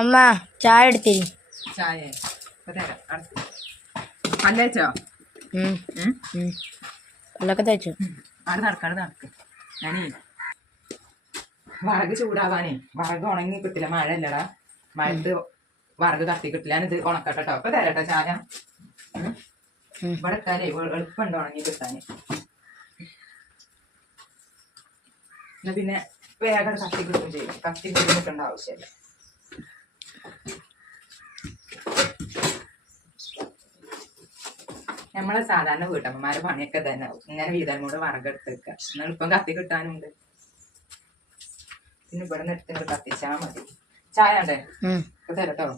അമ്മ ചായ എടുത്തിരി. ചായ പല്ലേച്ചോ? പല്ലൊക്കെ തേച്ചു. അവിടെ നടക്ക്. ഞാനേ വറക് ചൂടാവാനേ വറക് ഉണങ്ങി കിട്ടില്ല. മഴ അല്ലടാ, മഴത്ത് വറക് കത്തി കിട്ടില്ല. ഞാനിത് ഉണക്കട്ടോ. ഇപ്പൊ തരാട്ടോ ചായ. ഇവിടെ ഇട്ടാലേ എളുപ്പമുണ്ട് ഉണങ്ങി കിട്ടാന്. എന്നാ പിന്നെ വേഗം കത്തി കിട്ടും ചെയ്യും. കത്തി കിട്ടേണ്ട ആവശ്യമില്ല. നമ്മളെ സാധാരണ വീട്ടമ്മമാരെ പണിയൊക്കെ തന്നെ ആവും. ഇങ്ങനെ വീതമോട് വറകെടുത്ത് വെക്കുക. എന്നാൽ ഇപ്പം കത്തി കിട്ടാനുണ്ട്. പിന്നെ ഇവിടെ നിന്ന് എടുത്ത് കത്തിച്ചാൽ മതി. ചായ ഉണ്ടേ തരട്ടോ.